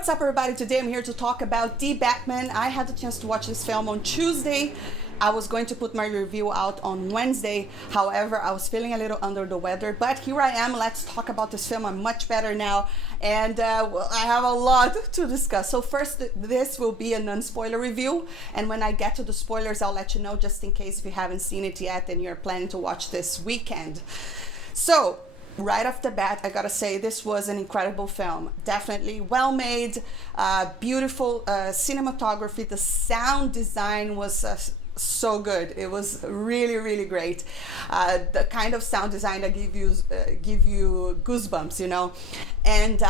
What's up, everybody? Today I'm here to talk about The Batman. I had the chance to watch this film on Tuesday. I was going to put my review out on Wednesday. However, I was feeling a little under the weather, but here I am. Let's talk about this film. I'm much better now, and I have a lot to discuss. So first, this will be a non-spoiler review, and when I get to the spoilers, I'll let you know, just in case if you haven't seen it yet and you're planning to watch this weekend. So, right off the bat, I gotta say this was an incredible film. Definitely well made, beautiful cinematography. The sound design was so good. It was really, really great. The kind of sound design that give you goosebumps, you know, and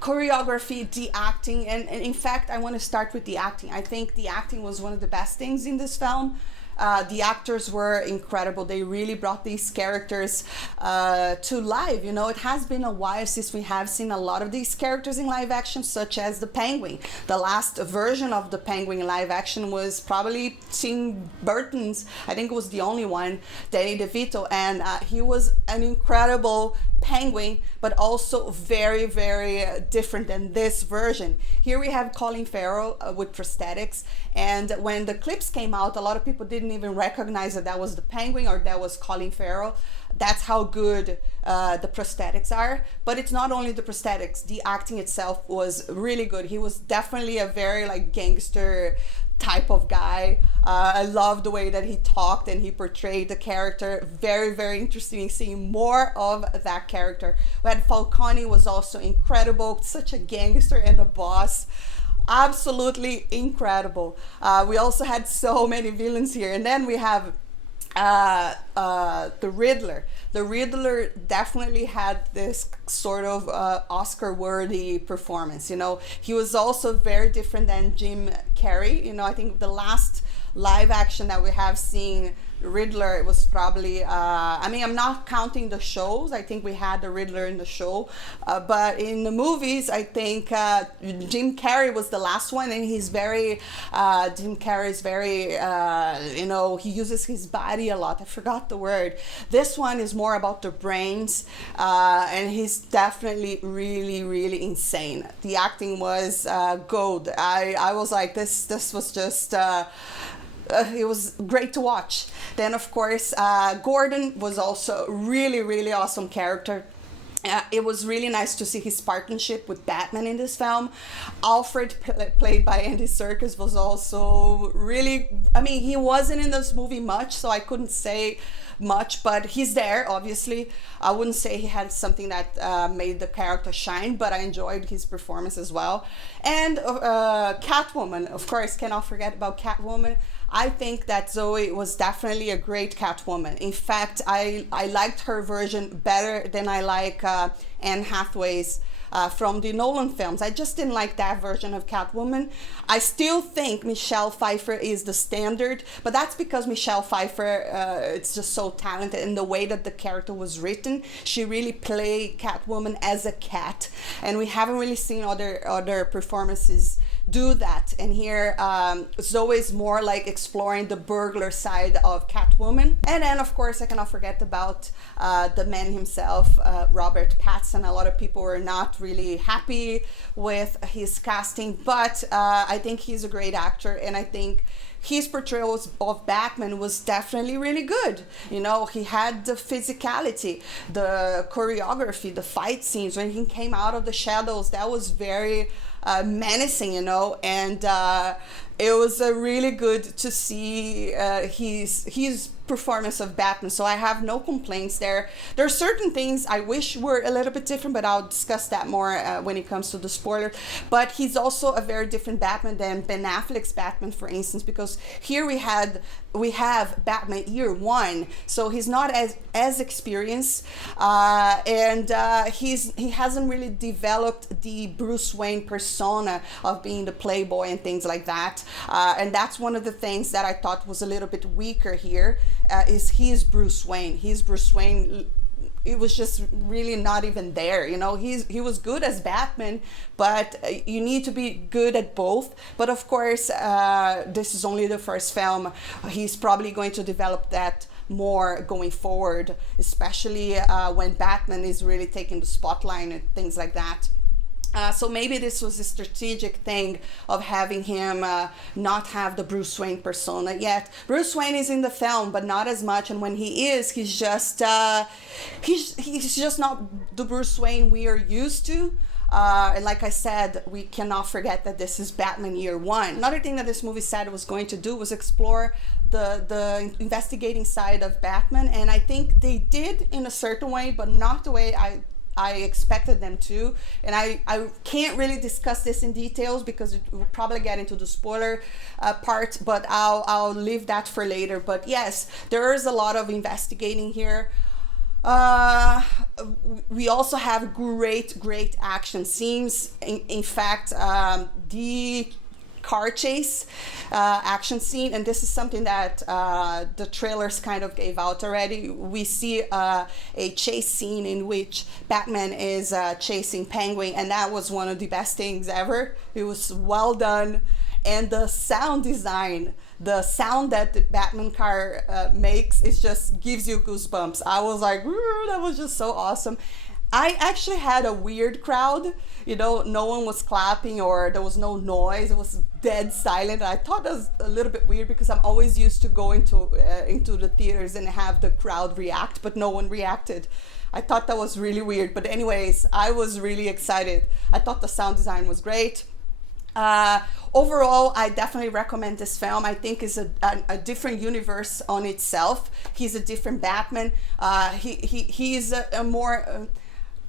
choreography, the acting, and in fact, I want to start with the acting. I think the acting was one of the best things in this film. The actors were incredible. They really brought these characters to life. You know, it has been a while since we have seen a lot of these characters in live action, such as the Penguin. The last version of the Penguin in live action was probably Tim Burton's. I think it was the only one, Danny DeVito, and he was an incredible Penguin, but also very, very different than this version. Here we have Colin Farrell with prosthetics, and when the clips came out, a lot of people didn't even recognize that was the Penguin or that was Colin Farrell. That's how good the prosthetics are. But it's not only the prosthetics, the acting itself was really good. He was definitely a very like gangster type of guy. I love the way that he talked and he portrayed the character. Very, very interesting seeing more of that character. We had Falcone, was also incredible, such a gangster and a boss. Absolutely incredible. We also had so many villains here, and then we have the Riddler. The Riddler definitely had this sort of Oscar-worthy performance. You know, he was also very different than Jim Carrey. You know, I think the last live action that we have seen Riddler, it was probably I mean, I'm not counting the shows. I think we had the Riddler in the show, but in the movies I think Jim Carrey was the last one, and he's very Jim Carrey is very you know, he uses his body a lot. I forgot the word. This one is more about the brains, and he's definitely really, really insane. The acting was gold. I was like, this was just it was great to watch. Then of course Gordon was also really, really awesome character. It was really nice to see his partnership with Batman in this film. Alfred, played by Andy Serkis, was also really, I mean, he wasn't in this movie much, so I couldn't say much, but he's there, obviously. I wouldn't say he had something that made the character shine, but I enjoyed his performance as well. And Catwoman, of course, cannot forget about Catwoman. I think that Zoe was definitely a great Catwoman. In fact, I liked her version better than I like Anne Hathaway's from the Nolan films. I just didn't like that version of Catwoman. I still think Michelle Pfeiffer is the standard, but that's because Michelle Pfeiffer, it's just so talented, and the way that the character was written, she really played Catwoman as a cat, and we haven't really seen other performances do that. And here Zoe is more like exploring the burglar side of Catwoman. And then of course I cannot forget about the man himself, Robert Pattinson. A lot of people were not really happy with his casting, but I think he's a great actor, and I think his portrayal of Batman was definitely really good. You know, he had the physicality, the choreography, the fight scenes when he came out of the shadows. That was very menacing, you know, and it was really good to see his performance of Batman. So I have no complaints there. There are certain things I wish were a little bit different, but I'll discuss that more when it comes to the spoiler. But he's also a very different Batman than Ben Affleck's Batman, for instance, because here we have Batman Year One, so he's not as experienced, and he hasn't really developed the Bruce Wayne persona of being the playboy and things like that, and that's one of the things that I thought was a little bit weaker here. Is he's Bruce Wayne. He's Bruce Wayne. It was just really not even there. You know, he was good as Batman, but you need to be good at both. But of course, this is only the first film. He's probably going to develop that more going forward, especially when Batman is really taking the spotlight and things like that. So maybe this was a strategic thing of having him not have the Bruce Wayne persona yet. Bruce Wayne is in the film, but not as much. And when he is, he's just not the Bruce Wayne we are used to. And like I said, we cannot forget that this is Batman Year One. Another thing that this movie said it was going to do was explore the investigating side of Batman, and I think they did in a certain way, but not the way I expected them to. And I can't really discuss this in details because we'll probably get into the spoiler part, but I'll leave that for later. But yes, there is a lot of investigating here. We also have great action scenes. In fact, the car chase action scene, and this is something that the trailers kind of gave out already. We see a chase scene in which Batman is chasing Penguin, and that was one of the best things ever. It was well done, and the sound design, the sound that the Batman car makes, it just gives you goosebumps. I was like, that was just so awesome. I actually had a weird crowd, no one was clapping or there was no noise. It was dead silent. I thought that was a little bit weird because I'm always used to going into the theaters and have the crowd react, but no one reacted. I thought that was really weird. But anyways, I was really excited. I thought the sound design was great. Overall, I definitely recommend this film. I think it's a different universe on itself. He's a different Batman. He's a more...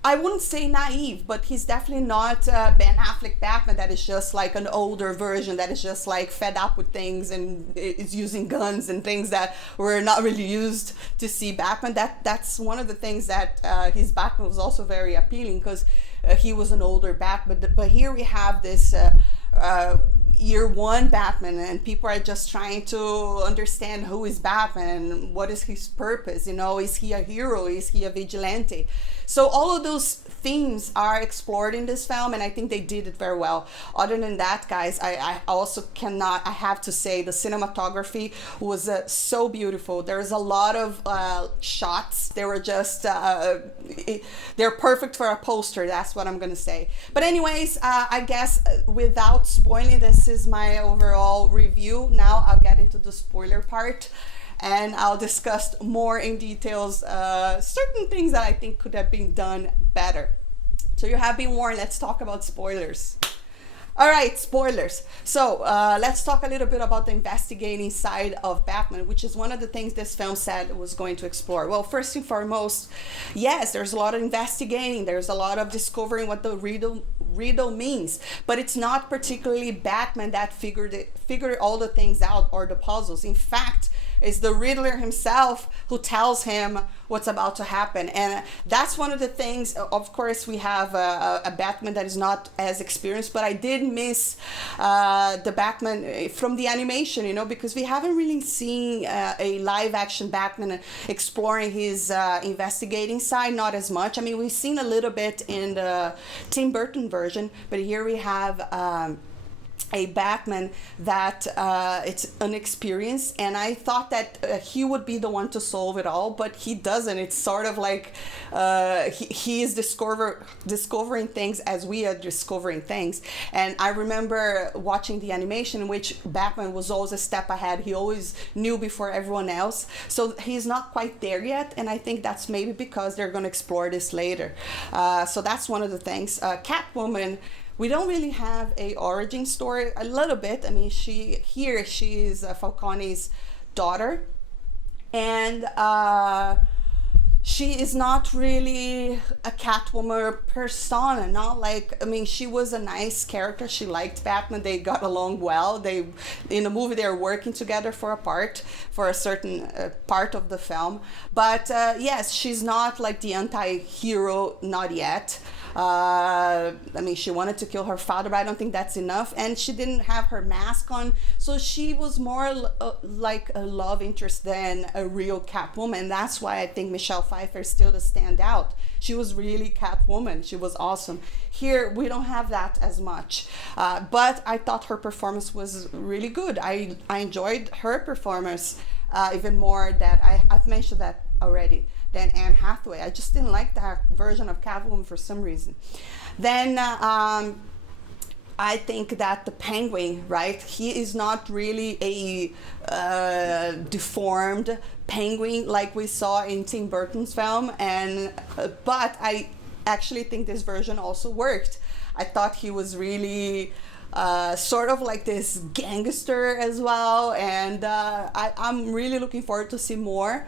I wouldn't say naive, but he's definitely not Ben Affleck Batman that is just like an older version that is just like fed up with things and is using guns and things that we're not really used to see Batman. That's one of the things that his Batman was also very appealing because he was an older Batman. But here we have this Year One Batman, and people are just trying to understand who is Batman and what is his purpose. Is he a hero? Is he a vigilante? So all of those themes are explored in this film, and I think they did it very well. Other than that, guys, I also I have to say the cinematography was so beautiful. There's a lot of shots. They were just, they're perfect for a poster. That's what I'm going to say. But anyways, I guess without spoiling, this is my overall review. Now I'll get into the spoiler part, and I'll discuss more in details certain things that I think could have been done better. So you have been warned. Let's talk about spoilers. All right, spoilers. So let's talk a little bit about the investigating side of Batman, which is one of the things this film said it was going to explore. Well, first and foremost, yes, there's a lot of investigating. There's a lot of discovering what the riddle means, but it's not particularly Batman that figured all the things out or the puzzles. In fact, it's the Riddler himself who tells him what's about to happen. And that's one of the things. Of course, we have a Batman that is not as experienced, but I did miss the Batman from the animation, because we haven't really seen a live action Batman exploring his investigating side, not as much. I mean, we've seen a little bit in the Tim Burton version, but here we have a Batman that it's unexperienced, and I thought that he would be the one to solve it all, but he doesn't. It's sort of like he is discovering things as we are discovering things. And I remember watching the animation in which Batman was always a step ahead. He always knew before everyone else. So he's not quite there yet, and I think that's maybe because they're going to explore this later. So that's one of the things. Catwoman, we don't really have a origin story. A little bit. I mean, she is Falcone's daughter, and she is not really a Catwoman persona. Not like, I mean, she was a nice character. She liked Batman. They got along well. In the movie, they were working together for a certain part of the film. But yes, she's not like the anti-hero, not yet. I mean, she wanted to kill her father, but I don't think that's enough. And she didn't have her mask on. So she was more like a love interest than a real Catwoman. And that's why I think Michelle Pfeiffer is still the standout. She was really Catwoman. She was awesome. Here, we don't have that as much. But I thought her performance was really good. I enjoyed her performance. even more that I've mentioned that already, than Anne Hathaway. I just didn't like that version of Catwoman for some reason. Then I think that the Penguin, right? He is not really a deformed penguin like we saw in Tim Burton's film, and but I actually think this version also worked. I thought he was really sort of like this gangster as well, and I'm really looking forward to see more.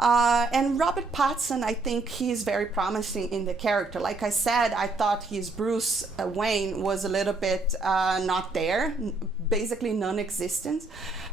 And Robert Pattinson, I think he's very promising in the character. Like I said, I thought his Bruce Wayne was a little bit not there, basically non-existent.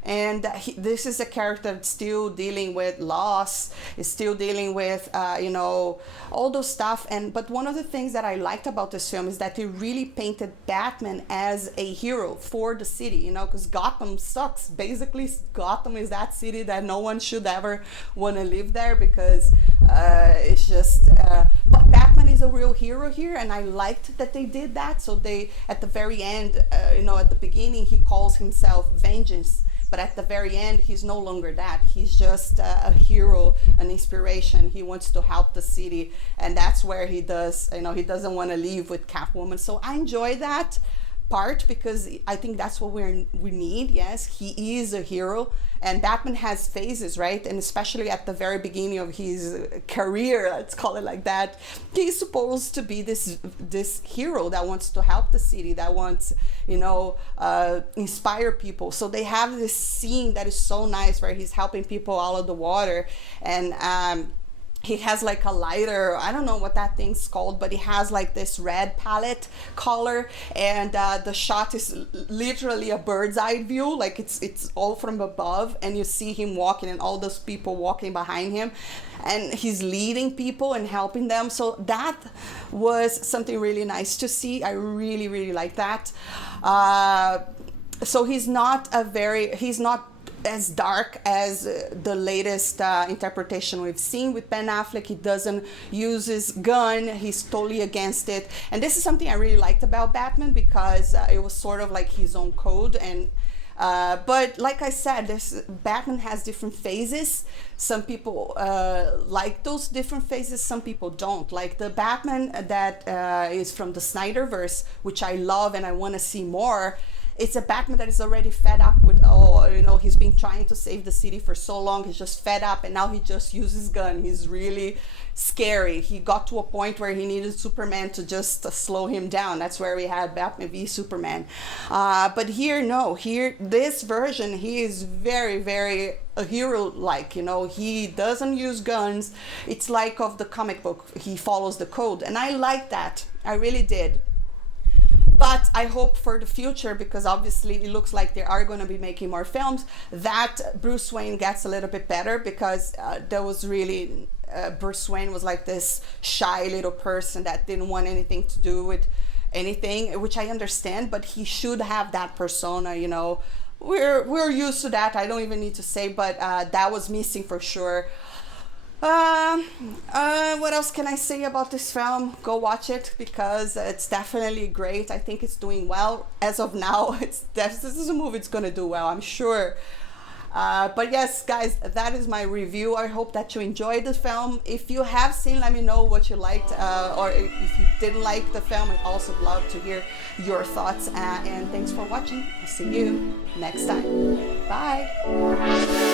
And this is a character that's still dealing with loss, is still dealing with, you know, all those stuff. But one of the things that I liked about this film is that it really painted Batman as a hero for the city, you know, because Gotham sucks. Basically, Gotham is that city that no one should ever want to live there, because it's just, but Batman is a real hero here, and I liked that they did that. So they, at the very end, you know, at the beginning, he calls himself Vengeance. But at the very end, he's no longer that. He's just a hero, an inspiration. He wants to help the city. And that's where he does, you know, he doesn't want to leave with Catwoman. So I enjoy that part, because I think that's what we need. Yes, he is a hero, and Batman has phases, right? And especially at the very beginning of his career, let's call it like that, he's supposed to be this hero that wants to help the city, that wants, you know, inspire people. So they have this scene that is so nice where he's helping people out of the water, and he has like a lighter, I don't know what that thing's called, but he has like this red palette color, and the shot is literally a bird's eye view, like it's all from above, and you see him walking and all those people walking behind him, and he's leading people and helping them. So that was something really nice to see. I really, really like that. So he's not as dark as the latest interpretation we've seen with Ben Affleck. He doesn't use his gun. He's totally against it. And this is something I really liked about Batman, because it was sort of like his own code. And but like I said, Batman has different phases. Some people like those different phases, some people don't. Like the Batman that is from the Snyderverse, which I love and I want to see more. It's a Batman that is already fed up with, you know, he's been trying to save the city for so long. He's just fed up, and now he just uses gun. He's really scary. He got to a point where he needed Superman to just slow him down. That's where we had Batman v Superman. But here, no. Here, this version, he is very, very a hero-like. You know, he doesn't use guns. It's like of the comic book. He follows the code, and I like that. I really did. But I hope for the future, because obviously it looks like they are going to be making more films, that Bruce Wayne gets a little bit better, because there was really, Bruce Wayne was like this shy little person that didn't want anything to do with anything, which I understand, but he should have that persona, you know. We're used to that, I don't even need to say, but that was missing for sure. What else can I say about this film? Go watch it, because it's definitely great. I think it's doing well as of now. This is a movie it's gonna do well, I'm sure. But yes, guys, that is my review. I hope that you enjoyed the film. If you have seen, let me know what you liked, or if you didn't like the film. I'd also love to hear your thoughts. And thanks for watching. I'll see you next time. Bye.